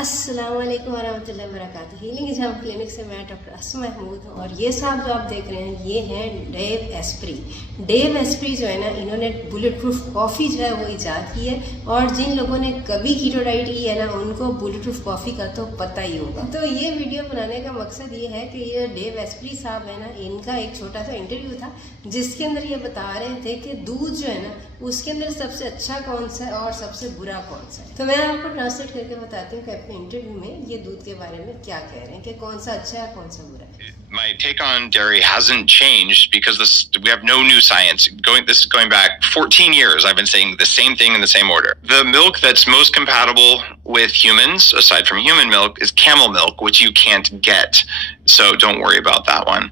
अस्सलाम वालेकुम वरहमतुल्लाहि वबरकातुहू। हीलिंग हिजाब क्लिनिक से मैं डॉक्टर अस्मा महमूद हूँ और ये साहब जो आप देख रहे हैं ये हैं डेव एस्प्री। डेव एस्प्री जो है ना, इन्होंने बुलेट प्रूफ कॉफ़ी जो है वो ईजाद की है और जिन लोगों ने कभी कीटो डाइट की है ना, उनको बुलेट प्रूफ कॉफ़ी का तो पता ही होगा। तो ये वीडियो बनाने का मकसद ये है कि ये डेव एस्प्री साहब है ना, इनका एक छोटा सा इंटरव्यू था जिसके अंदर ये बता रहे थे कि दूध जो है ना, उसके अंदर सबसे अच्छा कौन सा है और सबसे बुरा कौन सा है। तो मैं आपको ट्रांसलेट करके बताती हूँ कि अपने इंटरव्यू में ये दूध के बारे में क्या कह रहे हैं कि कौन सा अच्छा है कौन सा बुरा है। My take on dairy hasn't changed because we have no new science. This is going back 14 years. I've been saying the same thing in the same order. The milk that's most compatible with humans, aside from human milk, is camel milk, which you can't get. So don't worry about that one.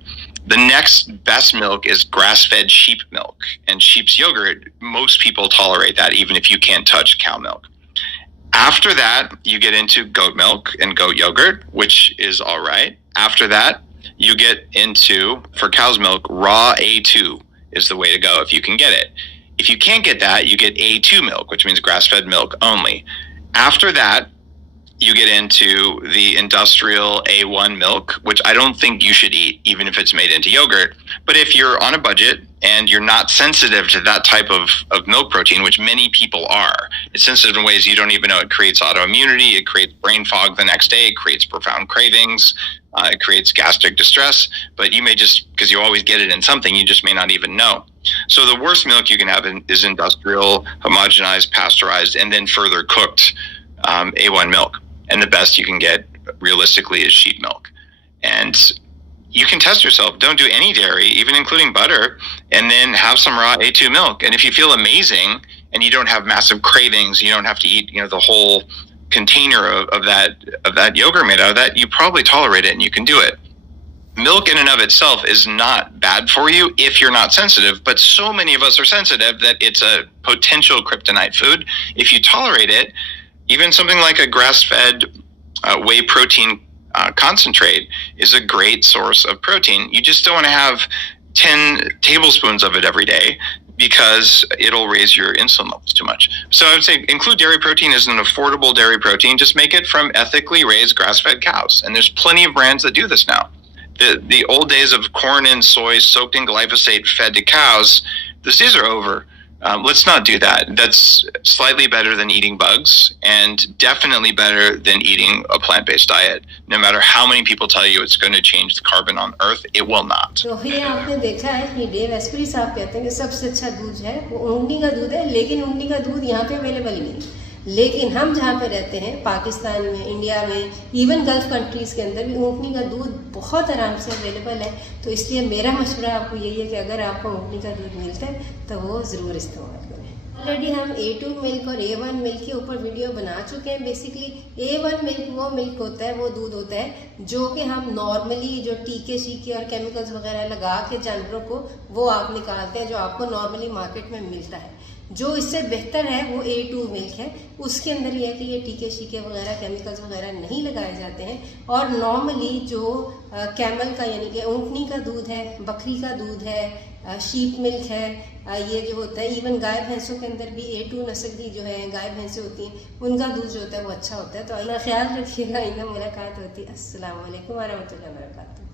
The next best milk is grass-fed sheep milk and sheep's yogurt. Most people tolerate that even if you can't touch cow milk. After that, you get into goat milk and goat yogurt, which is all right. After that, you get into, for cow's milk, raw A2 is the way to go if you can get it. If you can't get that, you get A2 milk, which means grass-fed milk only. After that, you get into the industrial A1 milk, which I don't think you should eat, even if it's made into yogurt. But if you're on a budget and you're not sensitive to that type of milk protein, which many people are, it's sensitive in ways you don't even know. It creates autoimmunity, it creates brain fog the next day, it creates profound cravings, it creates gastric distress, but you may just, because you always get it in something, you just may not even know. So the worst milk you can have is industrial, homogenized, pasteurized, and then further cooked A1 milk. And the best you can get realistically is sheep milk. And you can test yourself. Don't do any dairy, even including butter, and then have some raw A2 milk. And if you feel amazing and you don't have massive cravings, you don't have to eat, the whole container of that yogurt made out of that, you probably tolerate it and you can do it. Milk in and of itself is not bad for you if you're not sensitive, but so many of us are sensitive that it's a potential kryptonite food. If you tolerate it, even something like a grass-fed whey protein concentrate is a great source of protein. You just don't want to have 10 tablespoons of it every day because it'll raise your insulin levels too much. So I would say include dairy protein as an affordable dairy protein. Just make it from ethically raised grass-fed cows. And there's plenty of brands that do this now. The old days of corn and soy soaked in glyphosate fed to cows, those days are over. Let's not do that. That's slightly better than eating bugs and definitely better than eating a plant-based diet. No matter how many people tell you it's going to change the carbon on Earth, it will not. तो ये आपने देखा है कि Dave esprit साहब कहते हैं कि सबसे अच्छा दूध है वो ऊँटनी का दूध है, लेकिन ऊँटनी का दूध यहाँ पे अवेलेबल ही नहीं। लेकिन हम जहाँ पे रहते हैं पाकिस्तान में, इंडिया में, इवन गल्फ कंट्रीज़ के अंदर भी ऊँटनी का दूध बहुत आराम से अवेलेबल है। तो इसलिए मेरा मशवरा आपको यही है कि अगर आपको ऊँटनी का दूध मिलता है तो वो ज़रूर इस्तेमाल करें। ऑलरेडी हम A2 मिल्क और A1 मिल्क के ऊपर वीडियो बना चुके हैं। बेसिकली A1 मिल्क वो मिल्क होता है, वो दूध होता है जो कि हम नॉर्मली जो टीके शीके और केमिकल्स वगैरह लगा के जानवरों को वो आप निकालते हैं, जो आपको नॉर्मली मार्केट में मिलता है। जो इससे बेहतर है वो A2 मिल्क है। उसके अंदर ये है कि ये टीके शीके वगैरह केमिकल्स वगैरह नहीं लगाए जाते हैं और नॉर्मली जो कैमल का यानी कि ऊँटनी का दूध है, बकरी का दूध है, शीप मिल्क है, ये जो होता है, इवन गाय भैंसों के अंदर भी A2 नस्ल की जो है गाय भैंसें होती हैं, उनका दूध जो होता है वो अच्छा होता है। तो अपना ख्याल रखिएगा। इनका मुलाकात होती है। अस्सलाम वालेकुम वरहमतुल्लाहि वबरकातुहू।